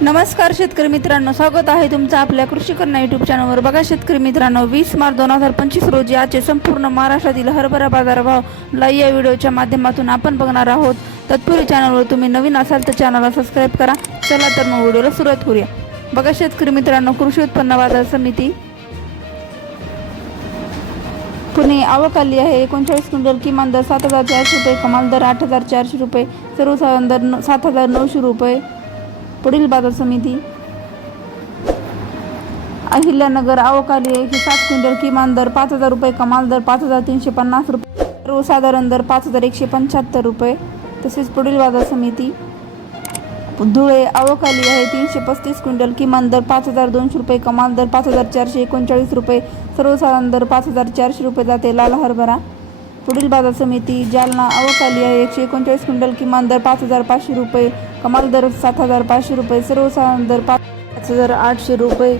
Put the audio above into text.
नमस्कार शेतकरी मित्रांनो स्वागत आहे तुमचं आपल्या कृषी कन्या युट्यूब चॅनलवर बघा शेतकरी मित्रांनो वीस मार्च दोन हजार पंचवीस रोजी आजचे संपूर्ण महाराष्ट्रातील हरभरा बाजारभाव लाई या व्हिडिओच्या माध्यमातून आपण बघणार आहोत. तत्पूर्वी चॅनलवर तुम्ही नवीन असाल तर चॅनलला सबस्क्राईब करा. चला तर मग व्हिडिओला सुरुवात करूया. बघा शेतकरी मित्रांनो कृषी उत्पन्न बाजार समिती पुणे आवक आली आहे. एकोणचाळीस क्विंटल किमान दर सात हजार चारशे रुपये कमाल दर आठ हजार चारशे रुपये सर्वसाधारण दर सात हजार नऊशे रुपये. पुढील बाजार समिती. अहिल्यानगर अवकाली आहे एकशे सात क्विंटल किमान दर पाच हजार रुपये कमाल दर पाच हजार तीनशे पन्नास रुपये सर्वसाधारण दर पाच हजार एकशे पंच्याहत्तर रुपये. तसेच पुढील बाजार समिती. धुळे अवकाली आहे तीनशे पस्तीस क्विंटल किमान दर पाच हजार दोनशे रुपये कमाल दर पाच हजार चारशे एकोणचाळीस रुपये सर्वसाधारण दर पाच हजार चारशे रुपये जाते. लाल हरभरा. पुढील बाजार समिती जालना अवकाली आहे. एकशे एकोणचाळीस क्विंटल किमान दर पाच हजार पाचशे रुपये. कमाल दर सात हजार पाचशे रुपये. सर्वसाधारण दर पाच हजार आठशे रुपये.